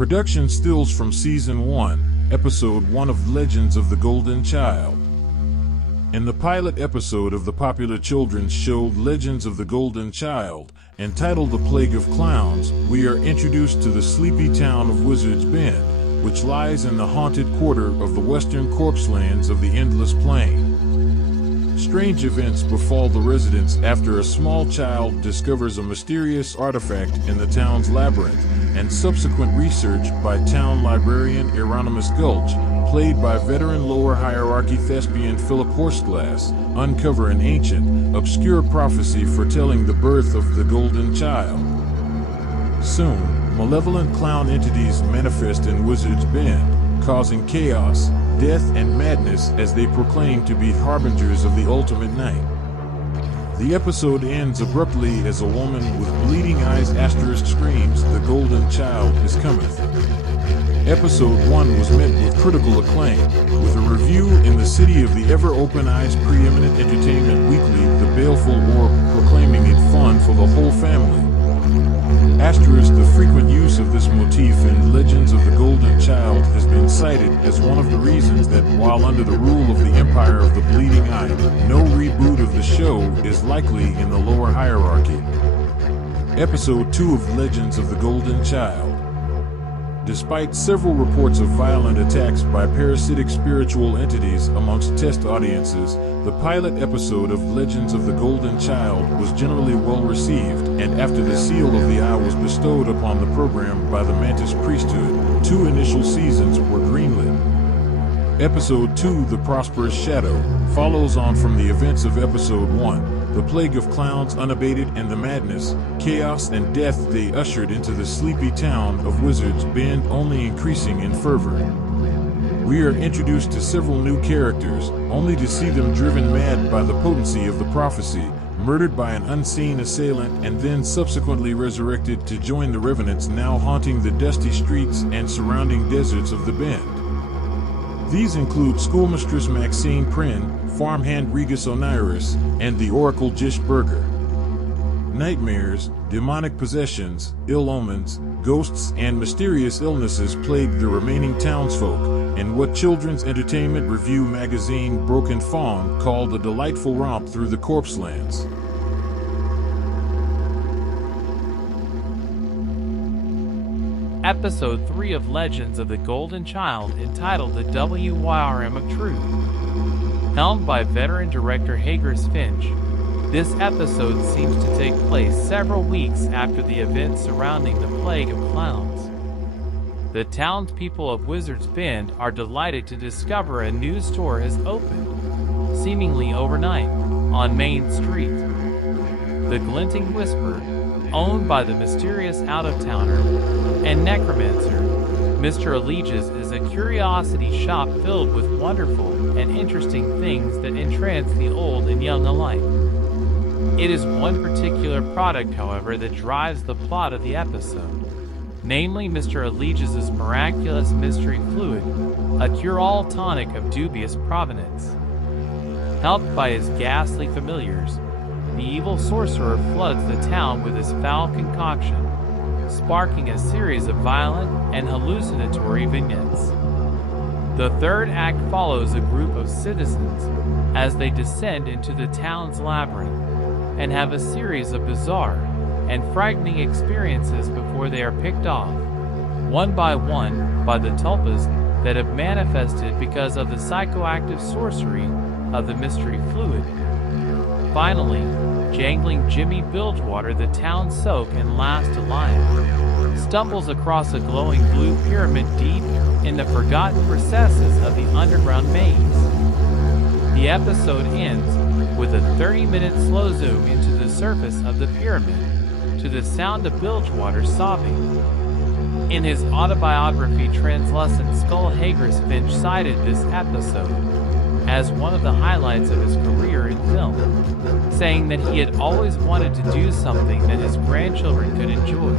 Production stills from Season 1, Episode 1 of Legends of the Golden Child. In the pilot episode of the popular children's show Legends of the Golden Child, entitled The Plague of Clowns, we are introduced to the sleepy town of Wizard's Bend, which lies in the haunted quarter of the western corpse lands of the Endless Plain. Strange events befall the residents after a small child discovers a mysterious artifact in the town's labyrinth, and subsequent research by town librarian Hieronymus Gulch, played by veteran lower hierarchy thespian Philip Horseglass, uncover an ancient, obscure prophecy foretelling the birth of the Golden Child. Soon, malevolent clown entities manifest in Wizard's Bend, causing chaos, death, and madness as they proclaim to be harbingers of the ultimate night. The episode ends abruptly as a woman with bleeding eyes * screams, "The Golden Child is cometh." Episode 1 was met with critical acclaim, with a review in the city of the ever-open-eyes preeminent entertainment weekly The Baleful Orb proclaiming it fun for the whole family. The frequent use of this motif in Legends of the Golden Child has been cited as one of the reasons that, while under the rule of the Empire of the Bleeding Eye, no reboot of the show is likely in the lower hierarchy. Episode 2 of Legends of the Golden Child. Despite several reports of violent attacks by parasitic spiritual entities amongst test audiences, the pilot episode of Legends of the Golden Child was generally well received, and after the Seal of the Eye was bestowed upon the program by the Mantis priesthood, 2 initial seasons were greenlit. Episode 2, The Prosperous Shadow, follows on from the events of Episode 1, the plague of clowns unabated and the madness, chaos, and death they ushered into the sleepy town of Wizard's Bend only increasing in fervor. We are introduced to several new characters, only to see them driven mad by the potency of the prophecy, murdered by an unseen assailant, and then subsequently resurrected to join the revenants now haunting the dusty streets and surrounding deserts of the Bend. These include schoolmistress Maxine Prynne, farmhand Regis Oniris, and the Oracle Jish Berger. Nightmares, demonic possessions, ill omens, ghosts, and mysterious illnesses plague the remaining townsfolk, in what children's entertainment review magazine Broken Fawn called a delightful romp through the corpse lands. Episode 3 of Legends of the Golden Child, entitled The WYRM of Truth. Helmed by veteran director Hagris Finch, this episode seems to take place several weeks after the events surrounding the Plague of Clowns. The townspeople of Wizard's Bend are delighted to discover a new store has opened, seemingly overnight, on Main Street. The Glinting Whisper, owned by the mysterious out-of-towner and necromancer Mr. Allegius, is a curiosity shop filled with wonderful and interesting things that entrance the old and young alike. It is one particular product, however, that drives the plot of the episode, namely Mr. Allegius's miraculous mystery fluid, a cure-all tonic of dubious provenance. Helped by his ghastly familiars, the evil sorcerer floods the town with his foul concoction, sparking a series of violent and hallucinatory vignettes. The third act follows a group of citizens as they descend into the town's labyrinth and have a series of bizarre and frightening experiences before they are picked off, one by the tulpas that have manifested because of the psychoactive sorcery of the mystery fluid. Finally, jangling Jimmy Bilgewater, the town soak and last alive, stumbles across a glowing blue pyramid deep in the forgotten recesses of the underground maze. The episode ends with a 30-minute slow zoom into the surface of the pyramid to the sound of Bilgewater sobbing. In his autobiography Translucent Skull, Hagris Finch cited this episode as one of the highlights of his career in film, saying that he had always wanted to do something that his grandchildren could enjoy.